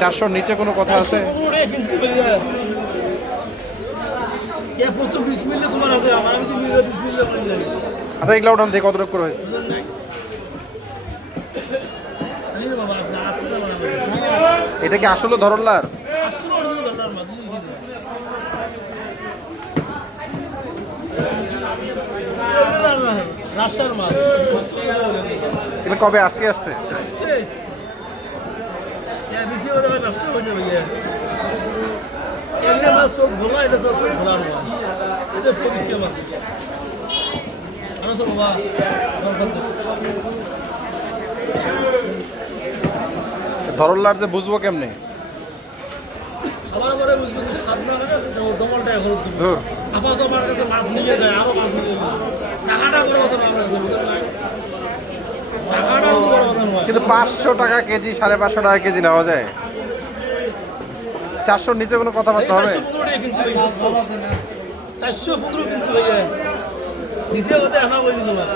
400 নিচে কোনো কথা আছে? আচ্ছা এগুলো ওঠান থেকে কত টাকা করে হয়েছে? এটা কি আসলে ধরলার? এটা কবে আজকে আসছে? ধরলার যে বুঝবো কেমনে? কিন্তু 500 টাকা কেজি, 550 টাকা কেজি নেওয়া যায়? 400 নিচে কোনো কথাবার্তা হবে? 415 কিনছি ভাইয়া, নিচে কথা এখন বলি তোমার